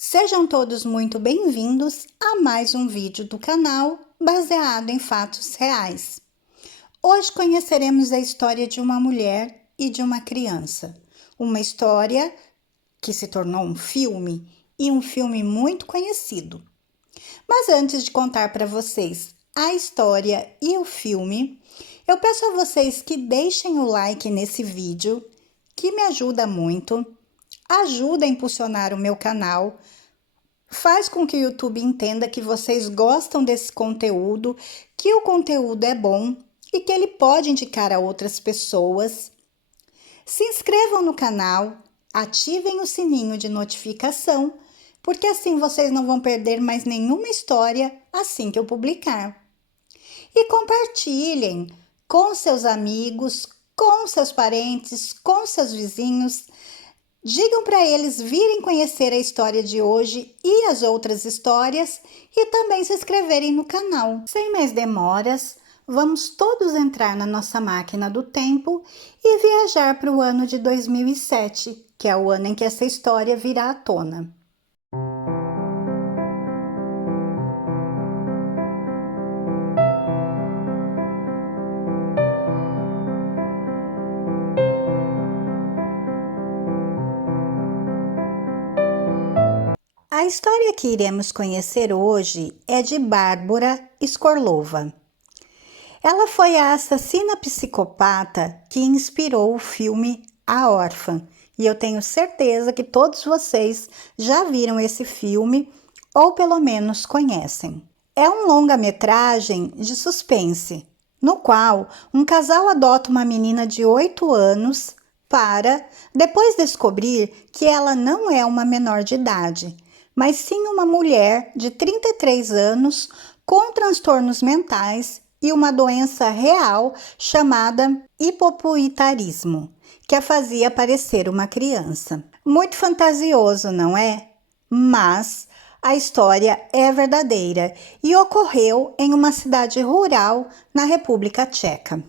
Sejam todos muito bem-vindos a mais um vídeo do canal baseado em fatos reais. Hoje conheceremos a história de uma mulher e de uma criança. Uma história que se tornou um filme e um filme muito conhecido. Mas antes de contar para vocês a história e o filme, eu peço a vocês que deixem o like nesse vídeo, que me ajuda muito, ajuda a impulsionar o meu canal, faz com que o YouTube entenda que vocês gostam desse conteúdo, que o conteúdo é bom e que ele pode indicar a outras pessoas. Se inscrevam no canal, ativem o sininho de notificação, porque assim vocês não vão perder mais nenhuma história assim que eu publicar. E compartilhem com seus amigos, com seus parentes, com seus vizinhos. Digam para eles virem conhecer a história de hoje e as outras histórias e também se inscreverem no canal. Sem mais demoras, vamos todos entrar na nossa máquina do tempo e viajar para o ano de 2007, que é o ano em que essa história virá à tona. A história que iremos conhecer hoje é de Bárbara Skorlova. Ela foi a assassina psicopata que inspirou o filme A Órfã, e eu tenho certeza que todos vocês já viram esse filme ou pelo menos conhecem. É um longa-metragem de suspense, no qual um casal adota uma menina de 8 anos para depois descobrir que ela não é uma menor de idade, mas sim uma mulher de 33 anos com transtornos mentais e uma doença real chamada hipopoitarismo, que a fazia parecer uma criança. Muito fantasioso, não é? Mas a história é verdadeira e ocorreu em uma cidade rural na República Tcheca.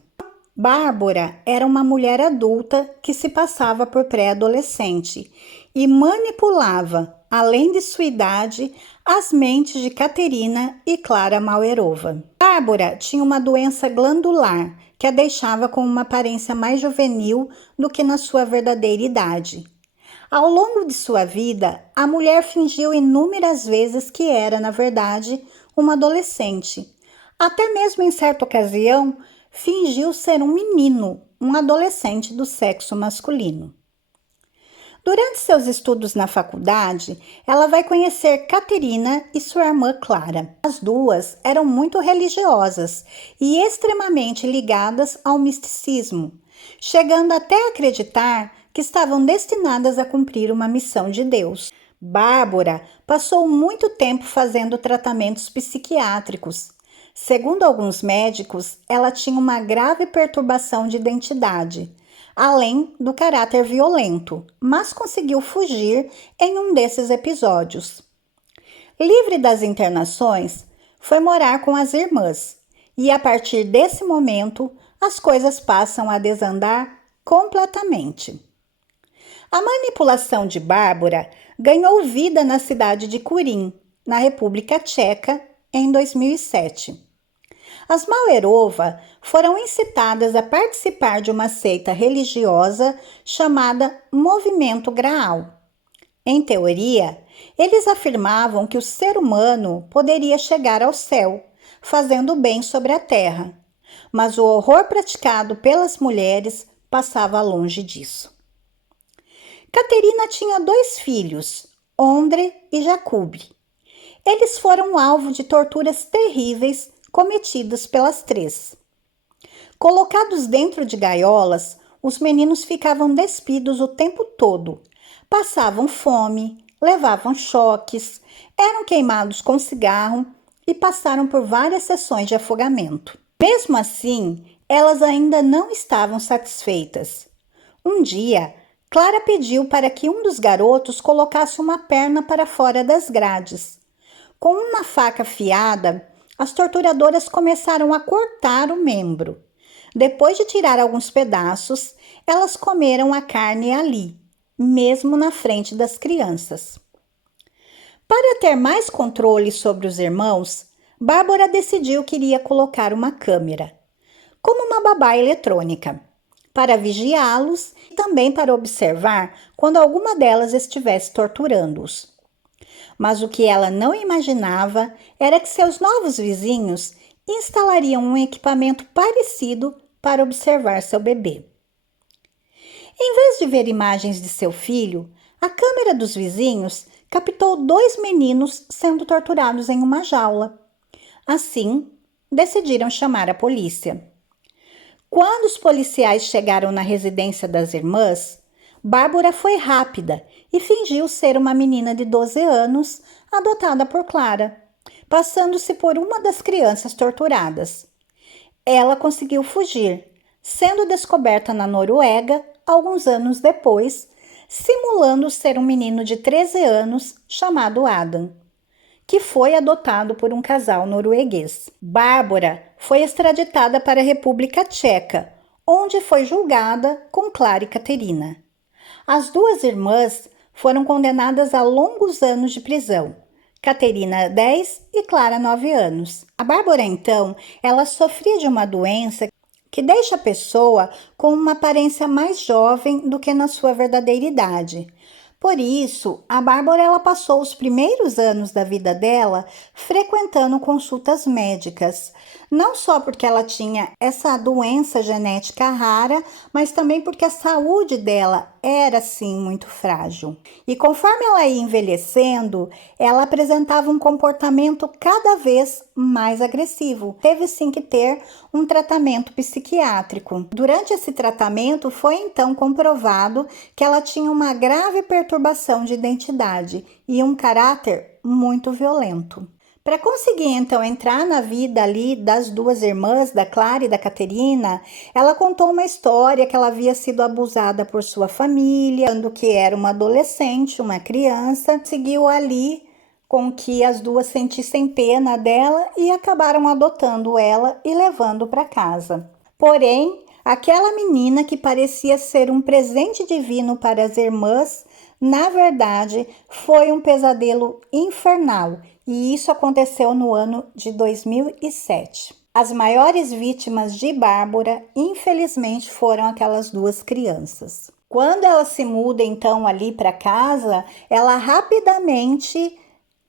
Bárbara era uma mulher adulta que se passava por pré-adolescente e manipulava, além de sua idade, as mentes de Katerina e Klara Mauerova. Bárbara tinha uma doença glandular que a deixava com uma aparência mais juvenil do que na sua verdadeira idade. Ao longo de sua vida, a mulher fingiu inúmeras vezes que era, na verdade, uma adolescente. Até mesmo em certa ocasião, fingiu ser um menino, um adolescente do sexo masculino. Durante seus estudos na faculdade, ela vai conhecer Katerina e sua irmã Klara. As duas eram muito religiosas e extremamente ligadas ao misticismo, chegando até a acreditar que estavam destinadas a cumprir uma missão de Deus. Bárbara passou muito tempo fazendo tratamentos psiquiátricos. Segundo alguns médicos, ela tinha uma grave perturbação de identidade, além do caráter violento, mas conseguiu fugir em um desses episódios. Livre das internações, foi morar com as irmãs, e a partir desse momento, as coisas passam a desandar completamente. A manipulação de Bárbara ganhou vida na cidade de Kurim, na República Tcheca, em 2007. As Mauerova foram incitadas a participar de uma seita religiosa chamada Movimento Graal. Em teoria, eles afirmavam que o ser humano poderia chegar ao céu, fazendo bem sobre a terra, mas o horror praticado pelas mulheres passava longe disso. Katerina tinha 2 filhos, Ondre e Jakub. Eles foram alvo de torturas terríveis cometidas pelas 3. Colocados dentro de gaiolas, os meninos ficavam despidos o tempo todo, passavam fome, levavam choques, eram queimados com cigarro e passaram por várias sessões de afogamento. Mesmo assim, elas ainda não estavam satisfeitas. Um dia, Klara pediu para que um dos garotos colocasse uma perna para fora das grades. Com uma faca afiada, as torturadoras começaram a cortar o membro. Depois de tirar alguns pedaços, elas comeram a carne ali, mesmo na frente das crianças. Para ter mais controle sobre os irmãos, Bárbara decidiu que iria colocar uma câmera, como uma babá eletrônica, para vigiá-los e também para observar quando alguma delas estivesse torturando-os. Mas o que ela não imaginava era que seus novos vizinhos instalariam um equipamento parecido para observar seu bebê. Em vez de ver imagens de seu filho, a câmera dos vizinhos captou dois meninos sendo torturados em uma jaula. Assim, decidiram chamar a polícia. Quando os policiais chegaram na residência das irmãs, Bárbara foi rápida e fingiu ser uma menina de 12 anos, adotada por Clara, passando-se por uma das crianças torturadas. Ela conseguiu fugir, sendo descoberta na Noruega alguns anos depois, simulando ser um menino de 13 anos chamado Adam, que foi adotado por um casal norueguês. Bárbara foi extraditada para a República Tcheca, onde foi julgada com Clara e Caterina. As duas irmãs foram condenadas a longos anos de prisão. Caterina, 10 e Clara, 9 anos. A Bárbara, então, ela sofria de uma doença que deixa a pessoa com uma aparência mais jovem do que na sua verdadeira idade. Por isso, a Bárbara ela passou os primeiros anos da vida dela frequentando consultas médicas, não só porque ela tinha essa doença genética rara, mas também porque a saúde dela era sim muito frágil. E conforme ela ia envelhecendo, ela apresentava um comportamento cada vez mais agressivo. Teve sim que ter um tratamento psiquiátrico. Durante esse tratamento foi então comprovado que ela tinha uma grave perturbação de identidade e um caráter muito violento. Para conseguir então entrar na vida ali das duas irmãs, da Clara e da Caterina, ela contou uma história que ela havia sido abusada por sua família, quando que era uma adolescente, uma criança, conseguiu ali com que as duas sentissem pena dela e acabaram adotando ela e levando para casa. Porém, aquela menina que parecia ser um presente divino para as irmãs, na verdade, foi um pesadelo infernal, e isso aconteceu no ano de 2007. As maiores vítimas de Bárbara, infelizmente, foram aquelas duas crianças. Quando ela se muda então ali para casa, ela rapidamente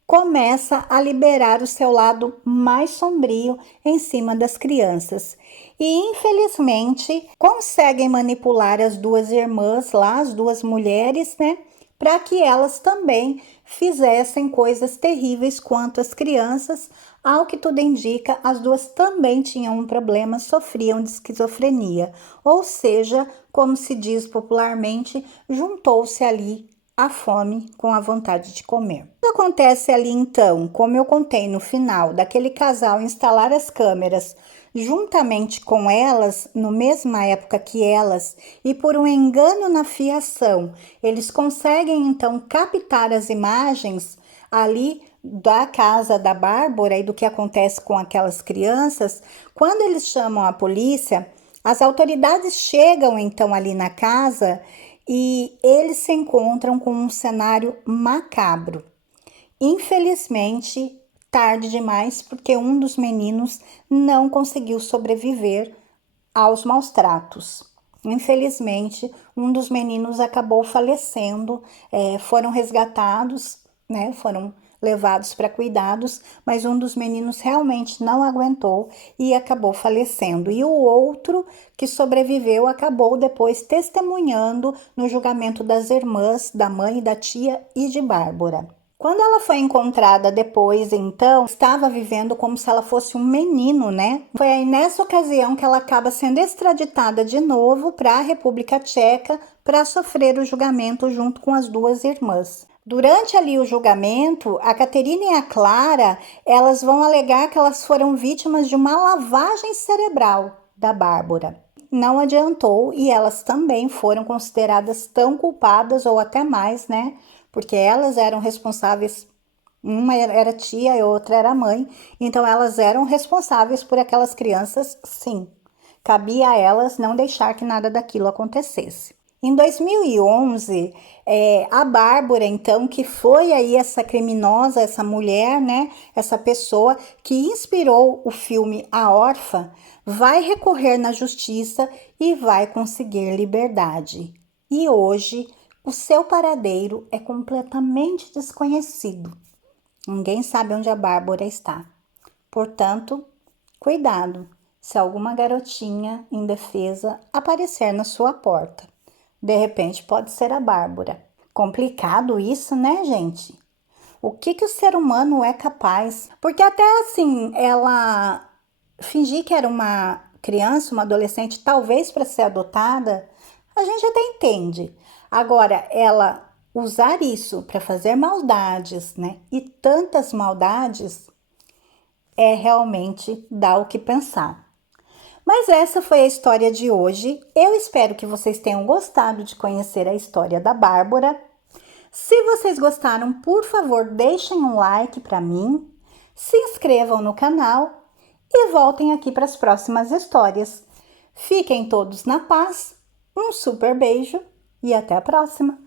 começa a liberar o seu lado mais sombrio em cima das crianças. E infelizmente conseguem manipular as duas irmãs lá, as duas mulheres, né? Para que elas também fizessem coisas terríveis quanto as crianças. Ao que tudo indica, as duas também tinham um problema, sofriam de esquizofrenia. Ou seja, como se diz popularmente, juntou-se ali a fome com a vontade de comer. O que acontece ali então, como eu contei no final, daquele casal instalar as câmeras juntamente com elas, na mesma época que elas, e por um engano na fiação, eles conseguem então captar as imagens ali da casa da Bárbara e do que acontece com aquelas crianças. Quando eles chamam a polícia, as autoridades chegam então ali na casa e eles se encontram com um cenário macabro. Infelizmente, tarde demais, porque um dos meninos não conseguiu sobreviver aos maus tratos. Infelizmente, um dos meninos acabou falecendo, foram resgatados, né? Foram levados para cuidados, mas um dos meninos realmente não aguentou e acabou falecendo. E o outro que sobreviveu acabou depois testemunhando no julgamento das irmãs, da mãe, da tia e de Bárbara. Quando ela foi encontrada depois, então, estava vivendo como se ela fosse um menino, né? Foi aí nessa ocasião que ela acaba sendo extraditada de novo para a República Tcheca para sofrer o julgamento junto com as duas irmãs. Durante ali o julgamento, a Caterina e a Clara, elas vão alegar que elas foram vítimas de uma lavagem cerebral da Bárbara. Não adiantou e elas também foram consideradas tão culpadas ou até mais, né? Porque elas eram responsáveis, uma era tia e outra era mãe, então elas eram responsáveis por aquelas crianças, sim. Cabia a elas não deixar que nada daquilo acontecesse. Em 2011, a Bárbara, então, que foi aí essa criminosa, essa mulher, né? Essa pessoa que inspirou o filme A Órfã, vai recorrer na justiça e vai conseguir liberdade. E hoje, o seu paradeiro é completamente desconhecido. Ninguém sabe onde a Bárbara está. Portanto, cuidado se alguma garotinha indefesa aparecer na sua porta. De repente pode ser a Bárbara. Complicado isso, né, gente? O que o ser humano é capaz? Porque até assim, ela fingir que era uma criança, uma adolescente, talvez para ser adotada, a gente até entende. Agora, ela usar isso para fazer maldades, né? E tantas maldades é realmente dar o que pensar. Mas essa foi a história de hoje. Eu espero que vocês tenham gostado de conhecer a história da Bárbara. Se vocês gostaram, por favor, deixem um like para mim, se inscrevam no canal e voltem aqui para as próximas histórias. Fiquem todos na paz, um super beijo e até a próxima!